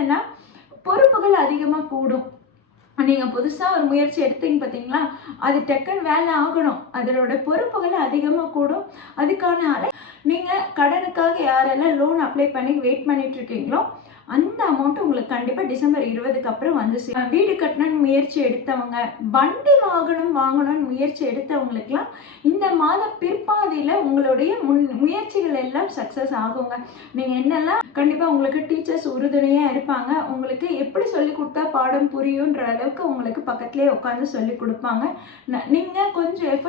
என்னன்னா பொறுப்புகள் அதிகமாக கூடும். நீங்கள் புதுசாக ஒரு முயற்சி எடுத்தீங்க பார்த்தீங்களா, அது டக்குன்னு வேலை ஆகணும், அதோட பொறுப்புகள் அதிகமாக கூடும். அதுக்கான நீங்கள் கடனுக்காக யாரெல்லாம் லோன் அப்ளை பண்ணி வெயிட் பண்ணிட்டு இருக்கீங்களோ அந்த அமௌண்ட் உங்களுக்கு கண்டிப்பாக டிசம்பர் 20க்கு அப்புறம் வந்து வீடு கட்டணும்னு முயற்சி எடுத்தவங்க, வண்டி வாங்கணும்னு முயற்சி எடுத்தவங்களுக்குலாம் இந்த மாத பிற்பாதியில் உங்களுடைய முயற்சிகள் எல்லாம் சக்ஸஸ் ஆகுங்க. நீங்கள் என்னெல்லாம் கண்டிப்பாக உங்களுக்கு டீச்சர்ஸ் உறுதுணையாக இருப்பாங்க. உங்களுக்கு எப்படி சொல்லி கொடுத்தா பாடம் புரியுன்ற அளவுக்கு உங்களுக்கு பக்கத்துலேயே உட்காந்து சொல்லி கொடுப்பாங்க. நீங்கள் கொஞ்சம்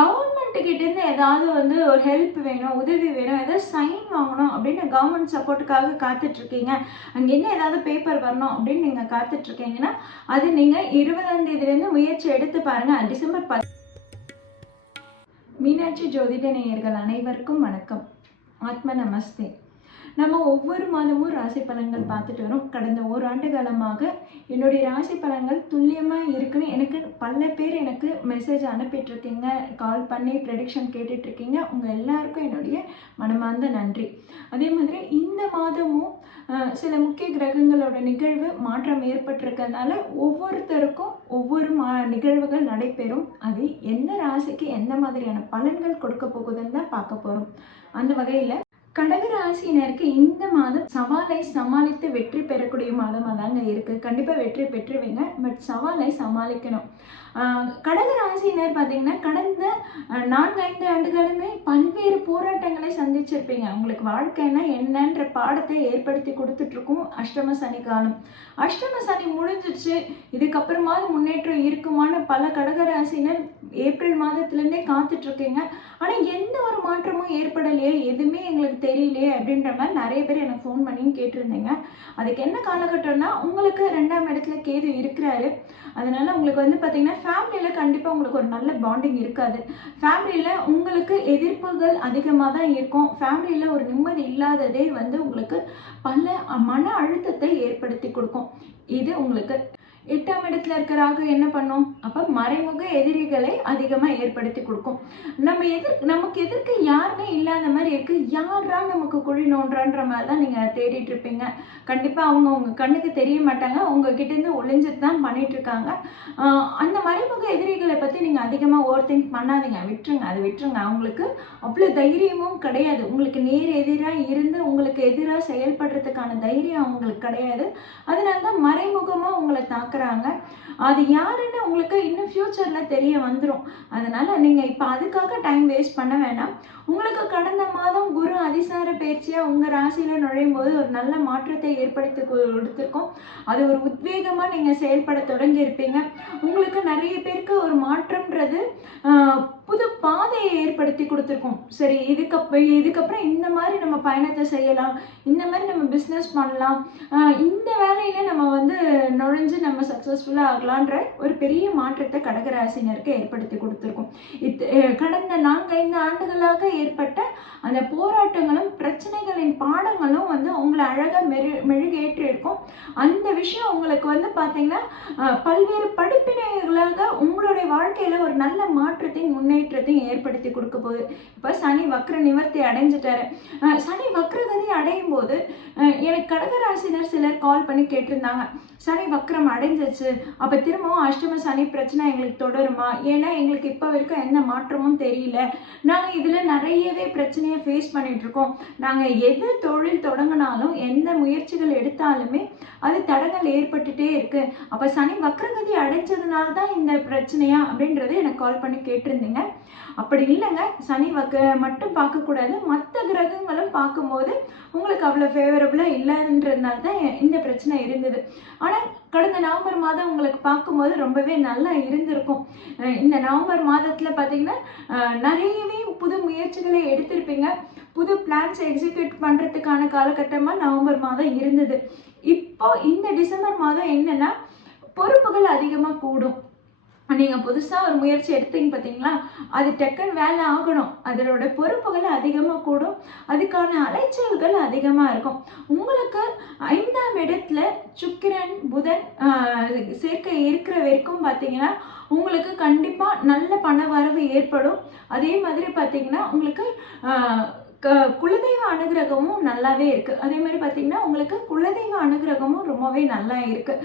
கவர்மெண்ட் கிட்டேருந்து ஏதாவது வந்து ஒரு ஹெல்ப் வேணும், உதவி வேணும், ஏதாவது சைன் வாங்கணும் அப்படின்னு கவர்மெண்ட் சப்போர்ட்டுக்காக காத்துட்ருக்கீங்க, அங்கேருந்து ஏதாவது பேப்பர் வரணும் அப்படின்னு நீங்கள் காத்துட்ருக்கீங்கன்னா அது நீங்கள் 20ஆம் தேதியிலேருந்து முயற்சி எடுத்து பாருங்கள். டிசம்பர் 10. மீனாட்சி ஜோதிட நேயர்கள் அனைவருக்கும் வணக்கம். ஆத்ம நமஸ்தே. நம்ம ஒவ்வொரு மாதமும் ராசி பலன்கள் பார்த்துட்டு வரோம். கடந்த ஓராண்டு காலமாக என்னுடைய ராசி பலன்கள் துல்லியமாக இருக்குன்னு எனக்கு பல பேர் எனக்கு மெசேஜ் அனுப்பிட்டுருக்கீங்க, கால் பண்ணி ப்ரெடிக்ஷன் கேட்டுட்ருக்கீங்க. உங்கள் எல்லாருக்கும் என்னுடைய மனமார்ந்த நன்றி. அதே மாதிரி இந்த மாதமும் சில முக்கிய கிரகங்களோட நிகழ்வு மாற்றம் ஏற்பட்டிருக்கிறதுனால ஒவ்வொருத்தருக்கும் ஒவ்வொரு நிகழ்வுகள் நடைபெறும். அது எந்த ராசிக்கு எந்த மாதிரியான பலன்கள் கொடுக்க போகுதுன்னு தான் பார்க்க போகிறோம். அந்த வகையில் கடகராசினருக்கு இந்த மாதம் சவாலை சமாளித்து வெற்றி பெறக்கூடிய மாதமாக தாங்க இருக்குது. கண்டிப்பாக வெற்றி பெற்றுவீங்க, பட் சவாலை சமாளிக்கணும். கடகராசினர் பார்த்தீங்கன்னா கடந்த 4-5 ஆண்டுகளுமே பல்வேறு போராட்டங்களை சந்திச்சிருப்பீங்க. உங்களுக்கு வாழ்க்கைன்னா என்னன்ற பாடத்தை ஏற்படுத்தி கொடுத்துட்ருக்கும் அஷ்டம சனி காலம். அஷ்டம சனி முடிஞ்சிச்சு, இதுக்கப்புறமாவது முன்னேற்றம் இருக்குமான பல கடகராசினர் ஏப்ரல் மாதத்துலேருந்தே காத்துட்ருக்கீங்க. ஆனால் எந்த ஒரு மாற்றமும் ஏற்படலையே, எதுவுமே எங்களுக்கு தெரியலையே அப்படின்ற மாதிரி நிறைய பேர் எனக்கு ஃபோன் பண்ணியும் கேட்டிருந்தீங்க. அதுக்கு என்ன காலகட்டம்னா, உங்களுக்கு 2ஆம் இடத்துல கேது இருக்கிறாரு. அதனால உங்களுக்கு வந்து பார்த்தீங்கன்னா ஃபேமிலியில் கண்டிப்பாக உங்களுக்கு ஒரு நல்ல பாண்டிங் இருக்காது. ஃபேமிலியில் உங்களுக்கு எதிர்ப்புகள் அதிகமாக தான் இருக்கும். ஃபேமிலியில் ஒரு நிம்மதி இல்லாததே வந்து உங்களுக்கு பல மன அழுத்தத்தை ஏற்படுத்தி கொடுக்கும். இது உங்களுக்கு 8ஆம் இடத்துல இருக்கிறாக என்ன பண்ணும், அப்போ மறைமுக எதிரிகளை அதிகமாக ஏற்படுத்தி கொடுக்கும். நமக்கு எதிர்க்க யாருமே இல்லாத மாதிரி இருக்கு, யாரா நமக்கு குழி நோன்றான்ற மாதிரி தான் நீங்கள் தேடிட்டு இருப்பீங்க. கண்டிப்பாக அவங்க உங்கள் கண்ணுக்கு தெரிய மாட்டாங்க, உங்ககிட்டேருந்து ஒளிஞ்சிட்டு தான் பண்ணிட்டு இருக்காங்க. அந்த மறைமுக எதிரிகளை பற்றி நீங்கள் அதிகமாக ஓவர் திங்க் பண்ணாதீங்க, விட்டுருங்க, அது விட்டுருங்க. அவங்களுக்கு அவ்வளோ தைரியமும் கிடையாது. உங்களுக்கு நேர் எதிராக இருந்து உங்களுக்கு எதிராக செயல்படுறதுக்கான தைரியம் அவங்களுக்கு கிடையாது. அதனால தான் மறைமுகமாக உங்களை தாக்குறாங்க. அது யாருன்னு உங்களுக்கு இன்னும் ஃபியூச்சரில் தெரிய வந்துடும். அதனால் நீங்கள் இப்போ அதுக்காக டைம் வேஸ்ட் பண்ண வேண்டாம். உங்களுக்கு கடந்த மாதம் குரு அதிசார பயிற்சியாக உங்கள் ராசியில் நுழையும் போது ஒரு நல்ல மாற்றத்தை ஏற்படுத்தி கொடுத்துருக்கோம். அது ஒரு உத்வேகமாக நீங்கள் செயல்பட தொடங்கியிருப்பீங்க. உங்களுக்கு நிறைய பேருக்கு ஒரு மாற்றம்ன்றது புது பாதையை ஏற்படுத்தி கொடுத்துருக்கோம். சரி, இதுக்கப்புறம் இந்த மாதிரி நம்ம பயணத்தை செய்யலாம், இந்த மாதிரி நம்ம பிஸ்னஸ் பண்ணலாம், இந்த வேலையில் நம்ம வந்து நுழைஞ்சு நம்ம சக்ஸஸ்ஃபுல்லாக ஆகலான்ற ஒரு பெரிய மாற்றத்தை கடகராசினருக்கு ஏற்படுத்தி கொடுத்துருக்கோம். கடந்த 4-5 ஆண்டுகளாக ஏற்பட்ட அந்த போராட்டங்களும் பிரச்சனைகளின் பாடங்களும் வந்து உங்களை அழகாக மெழுகேற்றி இருக்கும். அந்த விஷயம் உங்களுக்கு வந்து பார்த்தீங்கன்னா பல்வேறு படிப்பினைகளாக உங்களுடைய வாழ்க்கையில் ஒரு நல்ல மாற்றத்தையும் முன்னேற்றத்தையும் ஏற்படுத்தி கொடுக்க போகுது. இப்போ சனி வக்ர நிவர்த்தி அடைஞ்சிட்டாரு. சனி வக்ரகதி அடையும் போது எனக்கு கடகராசினர் சிலர் கால் பண்ணி கேட்டிருந்தாங்க, சனி வக்ரம் அடைஞ்சிச்சு, அப்போ திரும்பவும் அஷ்டம சனி பிரச்சனை எங்களுக்கு தொடருமா? ஏன்னா எங்களுக்கு இப்போ வரைக்கும் எந்த மாற்றமும் தெரியல, நாங்கள் இதில் நிறையவே பிரச்சனையை ஃபேஸ் பண்ணிகிட்ருக்கோம், நாங்கள் எது தொழில் தொடங்கினாலும் எந்த முயற்சிகள் எடுத்தாலுமே அது தடங்கள் ஏற்பட்டுகிட்டே இருக்குது, அப்போ சனி வக்ரகதி அடைஞ்சதுனால தான் இந்த பிரச்சனையா அப்படின்றது எனக்கு கால் பண்ணி கேட்டிருந்தீங்க. அப்படி இல்லைங்க, சனி மட்டும் பார்க்கக்கூடாது, மற்ற கிரகங்களும் பார்க்கும்போது உங்களுக்கு அவ்வளோ ஃபேவரபுளாக இல்லைன்றதுனால தான் இந்த பிரச்சனை இருந்தது. ஆனால் கடந்த நவம்பர் மாதம் உங்களுக்கு பார்க்கும்போது ரொம்பவே நல்லா இருந்திருக்கும். இந்த நவம்பர் மாதத்தில் பார்த்தீங்கன்னா நிறையவே புது முயற்சிகளை எடுத்திருப்பீங்க. புது பிளான்ஸை எக்ஸிக்யூட் பண்ணுறதுக்கான காலகட்டமாக நவம்பர் மாதம் இருந்தது. இப்போ இந்த டிசம்பர் மாதம் என்னென்னா பொறுப்புகள் அதிகமாக கூடும். நீங்கள் புதுசாக ஒரு முயற்சி எடுத்தீங்க பார்த்தீங்களா, அது டக்குன்னு வேலை ஆகணும், அதோட பொறுப்புகள் அதிகமாக கூடும், அதுக்கான அலைச்சல்கள் அதிகமாக இருக்கும். உங்களுக்கு 5ஆம் இடத்துல சுக்கிரன் புதன் சேர்க்கை இருக்கிற வரைக்கும் பார்த்தீங்கன்னா உங்களுக்கு கண்டிப்பாக நல்ல பண வரவு ஏற்படும். அதே மாதிரி பார்த்தீங்கன்னா உங்களுக்கு குலதெய்வ அனுகிரகமும் நல்லாவே இருக்குது. அதே மாதிரி பார்த்தீங்கன்னா உங்களுக்கு குலதெய்வ அனுகிரகமும் ரொம்பவே நல்லா இருக்குது.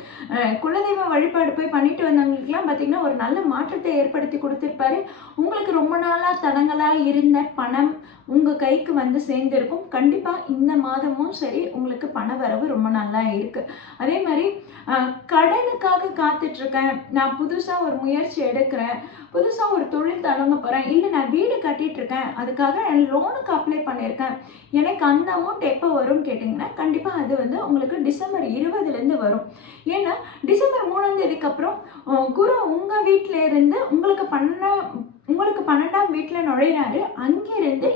குலதெய்வ வழிபாடு போய் பண்ணிட்டு வந்தவங்களுக்குலாம் பார்த்தீங்கன்னா ஒரு நல்ல மாற்றத்தை ஏற்படுத்தி கொடுத்துருப்பாரு. உங்களுக்கு ரொம்ப நாளாக தடங்களாக இருந்த பணம் உங்கள் கைக்கு வந்து சேர்ந்துருக்கும். கண்டிப்பாக இந்த மாதமும் சரி உங்களுக்கு பண வரவு ரொம்ப நல்லா இருக்குது. அதே மாதிரி கடனுக்காக காத்துட்ருக்கேன், நான் புதுசாக ஒரு முயற்சி எடுக்கிறேன், புதுசாக ஒரு தொழில் தொடங்க போகிறேன், இல்லை நான் வீடு கட்டிகிட்டு இருக்கேன், அதுக்காக லோனுக்கு அப்ளை பண்ணியிருக்கேன், எனக்கு அந்த அமௌண்ட் எப்போ வரும்னு கேட்டிங்கன்னா கண்டிப்பாக அது வந்து உங்களுக்கு டிசம்பர் 20லேருந்து வரும். ஏன்னா டிசம்பர் 3ஆம் தேதிக்கு அப்புறம் குரு உங்கள் வீட்டில் இருந்து உங்களுக்கு 12ஆம் வீட்டில் நுழையிறாரு. அங்கிருந்து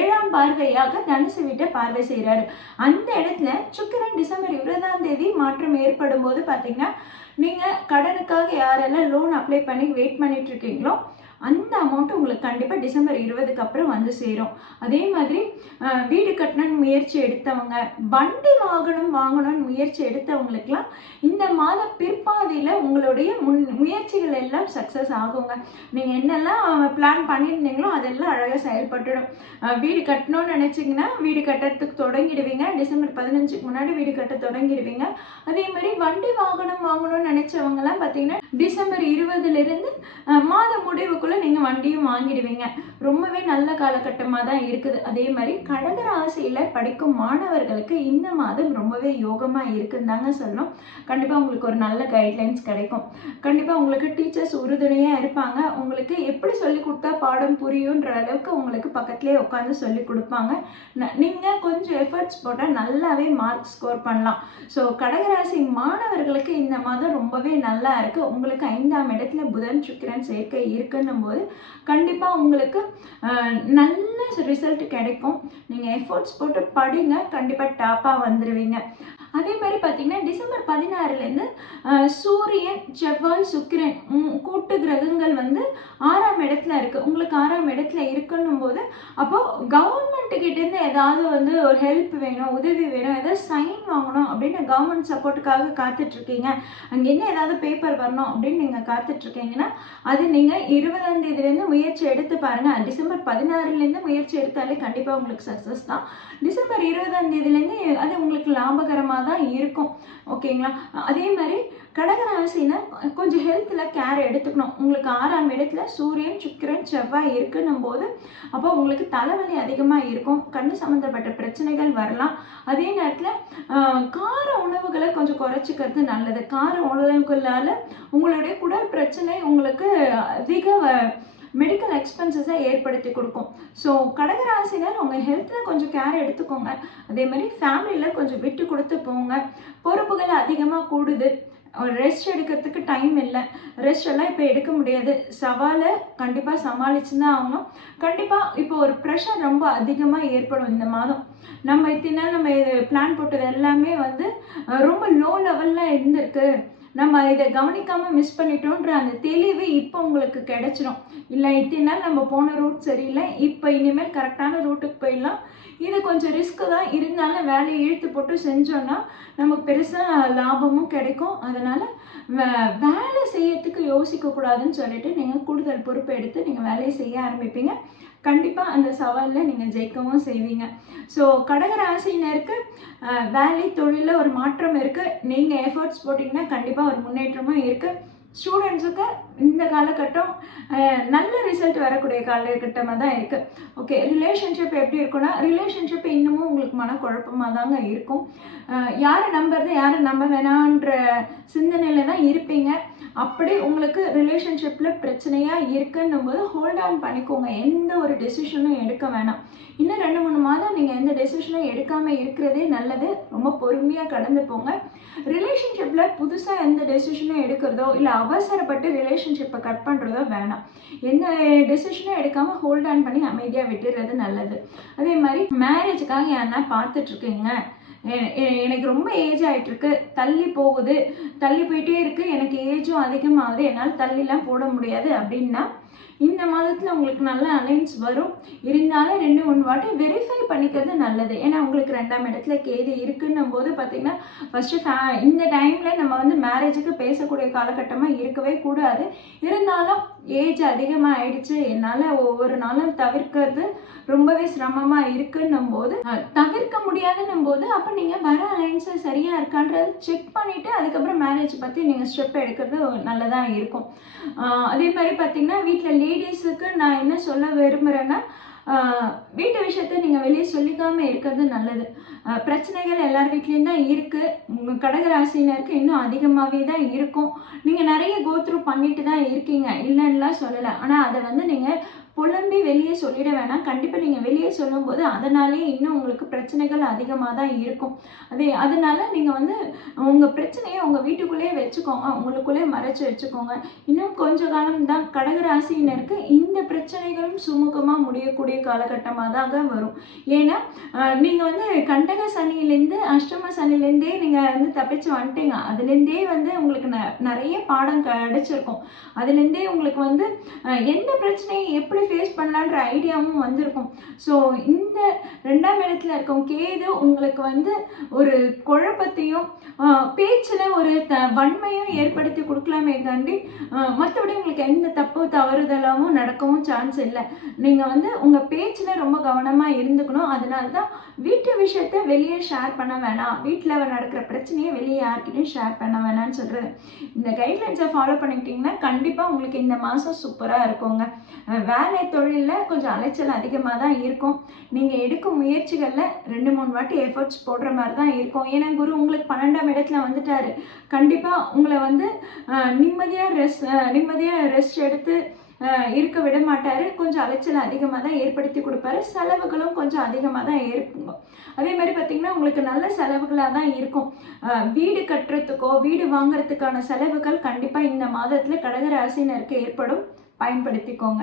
7ஆம் பார்வையாக தனுசு வீட்டை பார்வை செய்கிறாரு. அந்த இடத்துல சுக்கிரன் டிசம்பர் 20ஆம் தேதி மாற்றம் ஏற்படும் போது பார்த்தீங்கன்னா நீங்கள் கடனுக்காக யாரெல்லாம் லோன் அப்ளை பண்ணி வெயிட் பண்ணிட்டு இருக்கீங்களோ அந்த அமௌண்ட் உங்களுக்கு கண்டிப்பாக டிசம்பர் 20க்கு அப்புறம் வந்து சேரும். அதே மாதிரி வீடு கட்டணும்னு முயற்சி எடுத்தவங்க, வண்டி வாங்கணும்னு முயற்சி எடுத்தவங்களுக்குலாம் இந்த மாத பிற்பாதியில் உங்களுடைய முயற்சிகள் எல்லாம் சக்ஸஸ் ஆகுங்க. நீங்கள் என்னெல்லாம் பிளான் பண்ணியிருந்தீங்களோ அதெல்லாம் அழகாக செயல்பட்டுடும். வீடு கட்டணும்னு நினச்சிங்கன்னா வீடு கட்டுறதுக்கு தொடங்கிடுவீங்க. டிசம்பர் 15க்கு முன்னாடி வீடு கட்ட தொடங்கிடுவீங்க. அதே மாதிரி வண்டி வாங்கணும்னு நினச்சவங்கலாம் பார்த்தீங்கன்னா டிசம்பர் 20லேருந்து மாத முடிவுக்குள்ளே நீங்கள் வண்டியும் வாங்கிடுவீங்க. ரொம்பவே நல்ல காலகட்டமாக தான் இருக்குது. அதே மாதிரி கடக ராசியில் படிக்கும் மாணவர்களுக்கு இந்த மாதம் ரொம்பவே யோகமாக இருக்குன்னு தாங்க சொல்லணும். கண்டிப்பாக உங்களுக்கு ஒரு நல்ல கைட்லைன்ஸ் கிடைக்கும். கண்டிப்பாக உங்களுக்கு டீச்சர்ஸ் உறுதுணையாக இருப்பாங்க. உங்களுக்கு எப்படி சொல்லி கொடுத்தா பாடம் புரியுன்ற அளவுக்கு உங்களுக்கு பக்கத்துலேயே உட்காந்து சொல்லி கொடுப்பாங்க. நீங்கள் கொஞ்சம் எஃபர்ட்ஸ் போட்டால் நல்லாவே மார்க் ஸ்கோர் பண்ணலாம். ஸோ கடகராசி மாணவர்களுக்கு இந்த மாதம் ரொம்பவே நல்லா இருக்குது. உங்களுக்கு 5ஆம் இடத்துல புதன் சுக்கிரன் சேர்க்கை இருக்குன்னும் போது கண்டிப்பாக உங்களுக்கு நல்ல ரிசல்ட் கிடைக்கும். நீங்கள் எஃபோர்ட்ஸ் போட்டு படிங்க, கண்டிப்பாக டாப்பாக வந்துடுவீங்க. அதே மாதிரி பார்த்தீங்கன்னா டிசம்பர் 16லேருந்து சூரியன் செவ்வாய் சுக்கிரன் கூட்டு கிரகங்கள் வந்து 6ஆம் இடத்துல இருக்குது. உங்களுக்கு 6ஆம் இடத்துல இருக்குன்னும் போது அப்போது கவர்மெண்ட்டுக்கிட்டேருந்து ஏதாவது வந்து ஒரு ஹெல்ப் வேணும், உதவி வேணும், ஏதாவது சைன் வாங்கணும் அப்படின்னு கவர்மெண்ட் சப்போர்ட்டுக்காக காத்துட்ருக்கீங்க, அங்கேருந்து ஏதாவது பேப்பர் வரணும் அப்படின்னு நீங்கள் காத்துட்ருக்கீங்கன்னா அது நீங்கள் 20ஆம் தேதியிலேருந்து முயற்சி எடுத்து பாருங்கள். டிசம்பர் 16லேருந்து முயற்சி எடுத்தாலே கண்டிப்பாக உங்களுக்கு சக்ஸஸ் தான். டிசம்பர் 20ஆம் தேதியிலேருந்து அது உங்களுக்கு லாபகரமாக தான் இருக்கும். ஓகேங்களா? அதே மாதிரி கடகராசினர் கொஞ்சம் ஹெல்த்தில் கேர் எடுத்துக்கணும். உங்களுக்கு 6ஆம் இடத்துல சூரியன் சுக்கிரன் செவ்வாய் இருக்குன்னும் போது அப்போ உங்களுக்கு தலைவலி அதிகமாக இருக்கும், கண்ணு சம்மந்தப்பட்ட பிரச்சனைகள் வரலாம். அதே நேரத்தில் கார உணவுகளை கொஞ்சம் குறைச்சிக்கிறது நல்லது. கார உணவுகளால் உங்களுடைய குடல் பிரச்சனை உங்களுக்கு அதிக மெடிக்கல் எக்ஸ்பென்சஸை ஏற்படுத்தி கொடுக்கும். ஸோ கடகராசினர் உங்கள் ஹெல்த்தில் கொஞ்சம் கேர் எடுத்துக்கோங்க. அதே மாதிரி ஃபேமிலியில் கொஞ்சம் விட்டு கொடுத்து போங்க. பொறுப்புகள் அதிகமாக கூடுது, ரெஸ்ட் எடுக்கிறதுக்கு டைம் இல்லை, ரெஸ்ட் எல்லாம் இப்போ எடுக்க முடியாது. சவாலை கண்டிப்பாக சமாளித்து தான் ஆகணும். கண்டிப்பாக இப்போ ஒரு ப்ரெஷர் ரொம்ப அதிகமாக ஏற்படும் இந்த மாதம். நம்ம இத்தனை நாள் நம்ம இது பிளான் போட்டது எல்லாமே வந்து ரொம்ப லோ லெவலில் இருந்திருக்கு, நம்ம இதை கவனிக்காமல் மிஸ் பண்ணிட்டோன்ற அந்த தெளிவு இப்போ உங்களுக்கு கிடைச்சிடும். இல்லை இத்தனை நாள் நம்ம போன ரூட் சரியில்லை, இப்போ இனிமேல் கரெக்டான ரூட்டுக்கு போயிடலாம், இது கொஞ்சம் ரிஸ்க்கு தான் இருந்தாலும் வேலையை இழுத்து போட்டு செஞ்சோன்னா நமக்கு பெருசாக லாபமும் கிடைக்கும். அதனால் வேலை செய்யறதுக்கு யோசிக்கக்கூடாதுன்னு சொல்லிட்டு நீங்கள் கூடுதல் பொறுப்பை எடுத்து நீங்கள் வேலையை செய்ய ஆரம்பிப்பீங்க. கண்டிப்பாக அந்த சவாலில் நீங்கள் ஜெயிக்கவும் செய்வீங்க. ஸோ கடகராசினருக்கு வேலை தொழிலில் ஒரு மாற்றம் இருக்குது. நீங்கள் எஃபர்ட்ஸ் போட்டிங்கன்னா கண்டிப்பாக ஒரு முன்னேற்றமும் இருக்குது. ஸ்டூடெண்ட்ஸுக்கு இந்த காலகட்டம் நல்ல ரிசல்ட் வரக்கூடிய காலகட்டமாக தான் இருக்குது. ஓகே, ரிலேஷன்ஷிப் எப்படி இருக்குன்னா ரிலேஷன்ஷிப் இன்னமும் உங்களுக்கு மனக்குழப்பமாக தாங்க இருக்கும். யாரை நம்புறது யாரை நம்ப வேணான்ற சிந்தனையில் தான் இருப்பீங்க. அப்படி உங்களுக்கு ரிலேஷன்ஷிப்பில் பிரச்சனையாக இருக்குன்னும் போது ஹோல்ட் ஆன் பண்ணிக்கோங்க. எந்த ஒரு டெசிஷனும் எடுக்க வேணாம். இன்னும் 2-3 மாதம் நீங்கள் எந்த டெசிஷனும் எடுக்காமல் இருக்கிறதே நல்லது. ரொம்ப பொறுமையாக கடந்து போங்க. ரிலேஷன்ஷிப்பில் புதுசாக எந்த டெசிஷனும் எடுக்கிறதோ இல்லை அவசரப்பட்டு ரிலேஷன்ஷிப்பை கட் பண்ணுறதோ வேணாம். எந்த டெசிஷனும் எடுக்காமல் ஹோல்ட் ஆன் பண்ணி அமைதியாக விட்டுறது நல்லது. அதே மாதிரி மேரேஜுக்காக யாருன்னா பார்த்துட்ருக்கீங்க, எனக்கு ரொம்ப ஏஜ் ஆகிட்டுருக்கு, தள்ளி போயிட்டே இருக்குது, எனக்கு ஏஜும் அதிகமாகுது, என்னால் தள்ளிலாம் போட முடியாது அப்படின்னா இந்த மாதத்தில் உங்களுக்கு நல்ல அலைன்ஸ் வரும். இருந்தாலும் 2-3 வாட்டி வெரிஃபை பண்ணிக்கிறது நல்லது. ஏன்னா உங்களுக்கு 2ஆம் இடத்துல கேது இருக்குன்னும் போது பார்த்தீங்கன்னா ஃபஸ்ட்டு இந்த டைமில் நம்ம வந்து மேரேஜுக்கு பேசக்கூடிய காலகட்டமாக இருக்கவே கூடாது. இருந்தாலும் ஏஜ் அதிகமாக ஆயிடுச்சு, என்னால் ஒவ்வொரு நாளும் தவிர்க்கிறது ரொம்பவே சிரமமாக இருக்குன்னும் போது தவிர்க்க முடியாதுன்னும் போது அப்போ நீங்கள் வர அலைன்ஸை சரியாக இருக்கான்றது செக் பண்ணிவிட்டு அதுக்கப்புறம் மேரேஜ் பற்றி நீங்கள் ஸ்டெப் எடுக்கிறது நல்லதாக இருக்கும். அதே மாதிரி பார்த்தீங்கன்னா வீட்டில் லேடிஸுக்கு நான் என்ன சொல்ல விரும்புகிறேன்னா, வீட்டு விஷயத்த நீங்கள் வெளியே சொல்லிக்காமல் இருக்கிறது நல்லது. பிரச்சனைகள் எல்லார் வீட்லேயும் தான் இருக்குது. உங்கள் கடகராசினருக்கு இன்னும் அதிகமாகவே தான் இருக்கும். நீங்கள் நிறைய கோத்ரூ பண்ணிட்டு தான் இருக்கீங்க, இல்லைன்னுலாம் சொல்லலை. ஆனால் அதை வந்து நீங்கள் புலம்பி வெளியே சொல்லிட வேணாம். கண்டிப்பாக நீங்கள் வெளியே சொல்லும்போது அதனாலே இன்னும் உங்களுக்கு பிரச்சனைகள் அதிகமாக தான் இருக்கும். அதனால நீங்கள் வந்து உங்கள் பிரச்சனையை உங்கள் வீட்டுக்குள்ளேயே வச்சுக்கோங்க, உங்களுக்குள்ளே மறைச்சி வச்சுக்கோங்க. இன்னும் கொஞ்ச காலம் தான் கடகராசினருக்கு இந்த பிரச்சனைகளும் சுமூகமாக முடியக்கூடிய காலகட்டமாக தாங்க வரும். ஏன்னா நீங்கள் வந்து கண்டக சனியிலேருந்து அஷ்டம சனிலேருந்தே நீங்கள் வந்து தப்பிச்சு வந்துட்டீங்க. அதுலேருந்தே வந்து உங்களுக்கு நிறைய பாடம் கிடைச்சிருக்கும். அதுலேருந்தே உங்களுக்கு வந்து எந்த பிரச்சனையை எப்படி ஃபேஸ் பண்ணலான்ற ஐடியாவும் வந்திருக்கும். ஸோ இந்த 2ஆம் இடத்துல இருக்கும் கேது உங்களுக்கு வந்து ஒரு குழப்பத்தையும் பேச்சில் ஒரு வன்மையும் ஏற்படுத்தி கொடுக்கலாமே காண்டி மற்றபடி உங்களுக்கு எந்த தப்பு தவறுதலாகவும் நடக்கவும் சான்ஸ் இல்லை. நீங்கள் வந்து உங்கள் பேச்சில் ரொம்ப கவனமாக இருந்துக்கணும். அதனால தான் வீட்டு விஷயத்த வெளியே ஷேர் பண்ண வேணாம், வீட்டில் நடக்கிற பிரச்சனையை வெளியே யார்கிட்டையும் ஷேர் பண்ண வேணாம்னு சொல்கிறது. இந்த கைட்லைன்ஸை ஃபாலோ பண்ணிக்கிட்டிங்கன்னா கண்டிப்பாக உங்களுக்கு இந்த மாதம் சூப்பராக இருக்குங்க. வேலை தொழிலில் கொஞ்சம் அலைச்சல் அதிகமாக தான் இருக்கும். நீங்கள் எடுக்கும் முயற்சிகளில் 2-3 வாட்டி எஃபர்ட்ஸ் போடுற மாதிரி தான் இருக்கும். ஏன்னா குரு உங்களுக்கு 12ஆம் இடத்துல வந்துட்டார். கண்டிப்பாக உங்களை வந்து நிம்மதியாக ரெஸ்ட் எடுத்து இருக்க விட மாட்டார். கொஞ்சம் அலைச்சல் அதிகமாக தான் ஏற்படுத்தி கொடுப்பாரு. செலவுகளும் கொஞ்சம் அதிகமாக தான் இருக்கும். அதே மாதிரி பார்த்திங்கன்னா உங்களுக்கு நல்ல செலவுகளாக தான் இருக்கும். வீடு கட்டுறதுக்கோ வீடு வாங்குறதுக்கான செலவுகள் கண்டிப்பாக இந்த மாதத்தில் கடகராசினருக்கு ஏற்படும். பயன்படுத்திக்கோங்க.